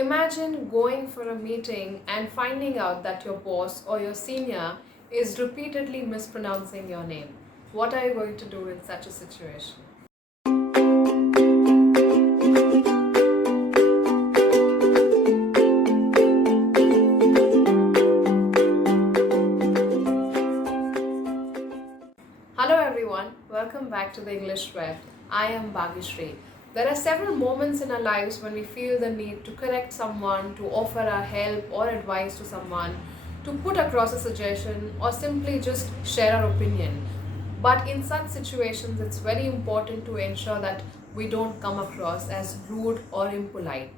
Imagine going for a meeting and finding out that your boss or your senior is repeatedly mispronouncing your name. What are you going to do in such a situation? Hello everyone, welcome back to the English Web. I am Bhagishri. There are several moments in our lives when we feel the need to correct someone, to offer our help or advice to someone, to put across a suggestion, or simply just share our opinion. But in such situations, it's very important to ensure that we don't come across as rude or impolite.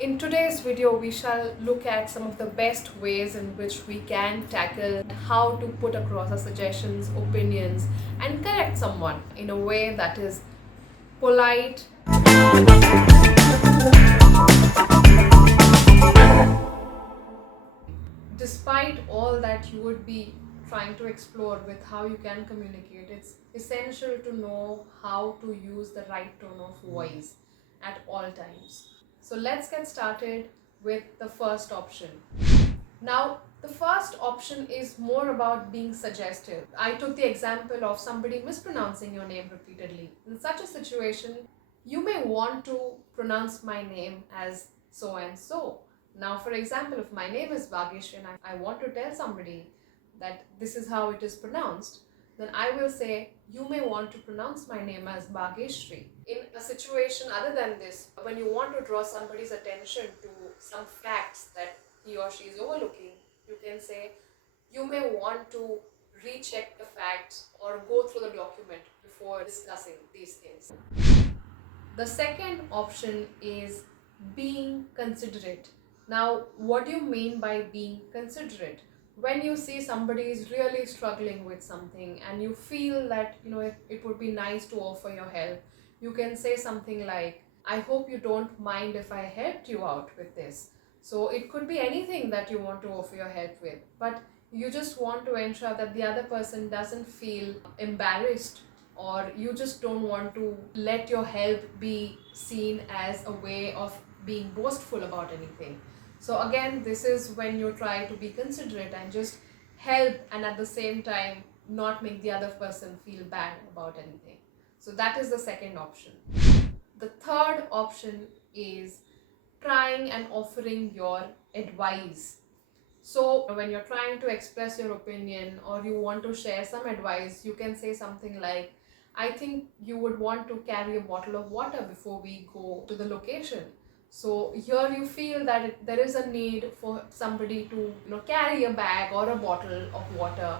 In today's video, we shall look at some of the best ways in which we can tackle how to put across our suggestions, opinions, and correct someone in a way that is polite. Despite all that you would be trying to explore with how you can communicate, it's essential to know how to use the right tone of voice at all times. So let's get started with the first option. Now, the first option is more about being suggestive. I took the example of somebody mispronouncing your name repeatedly. In such a situation, you may want to pronounce my name as so and so. Now, for example, if my name is Vagish and I want to tell somebody that this is how it is pronounced, then I will say, you may want to pronounce my name as Bhageshri. In a situation other than this, when you want to draw somebody's attention to some facts that he or she is overlooking, you can say, you may want to recheck the facts or go through the document before discussing these things. The second option is being considerate. Now, what do you mean by being considerate? When you see somebody is really struggling with something and you feel that it would be nice to offer your help, you can say something like, I hope you don't mind if I helped you out with this. So it could be anything that you want to offer your help with, but you just want to ensure that the other person doesn't feel embarrassed, or you just don't want to let your help be seen as a way of being boastful about anything. So again, this is when you try to be considerate and just help, and at the same time not make the other person feel bad about anything. So that is the second option. The third option is trying and offering your advice. So when you're trying to express your opinion or you want to share some advice, you can say something like, I think you would want to carry a bottle of water before we go to the location. So here you feel that there is a need for somebody to carry a bag or a bottle of water,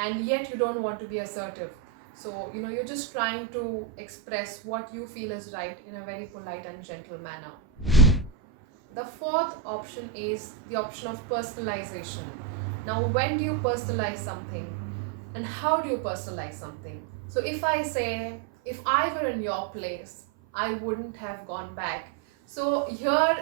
and yet you don't want to be assertive. So you're just trying to express what you feel is right in a very polite and gentle manner. The fourth option is the option of personalization. Now, when do you personalize something and how do you personalize something? So if I say, if I were in your place, I wouldn't have gone back. So here,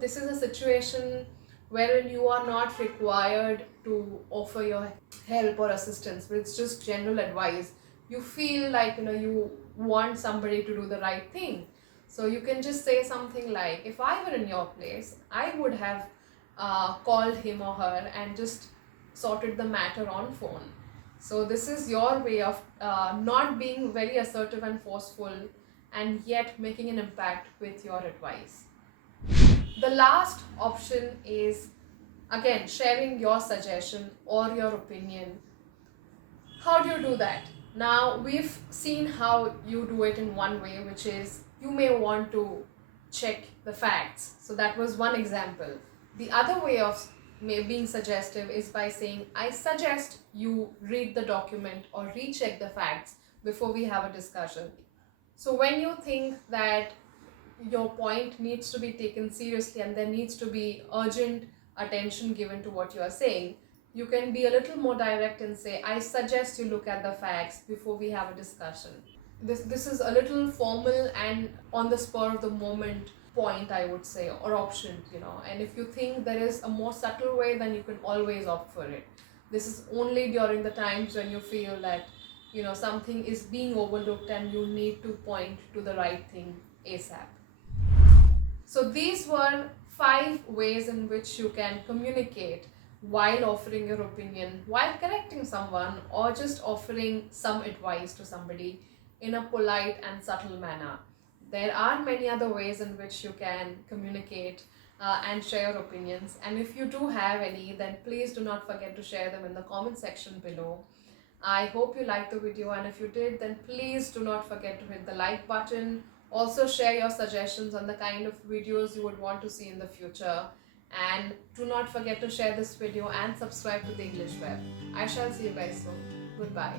this is a situation wherein you are not required to offer your help or assistance, but it's just general advice. You feel like, you want somebody to do the right thing. So you can just say something like, if I were in your place, I would have called him or her and just sorted the matter on phone. So this is your way of not being very assertive and forceful, and yet making an impact with your advice. The last option is, again, sharing your suggestion or your opinion. How do you do that? Now, we've seen how you do it in one way, which is you may want to check the facts. So that was one example. The other way of being suggestive is by saying, I suggest you read the document or recheck the facts before we have a discussion. So when you think that your point needs to be taken seriously and there needs to be urgent attention given to what you are saying, you can be a little more direct and say, I suggest you look at the facts before we have a discussion. This is a little formal and on the spur of the moment point, I would say, or option, and if you think there is a more subtle way, then you can always opt for it. This is only during the times when you feel that something is being overlooked and you need to point to the right thing ASAP. So these were 5 ways in which you can communicate while offering your opinion, while correcting someone, or just offering some advice to somebody in a polite and subtle manner. There are many other ways in which you can communicate and share your opinions, and if you do have any, then please do not forget to share them in the comment section below. I hope you liked the video, and if you did, then please do not forget to hit the like button. Also share your suggestions on the kind of videos you would want to see in the future, and do not forget to share this video and subscribe to the English Web. I shall see you guys soon. Goodbye.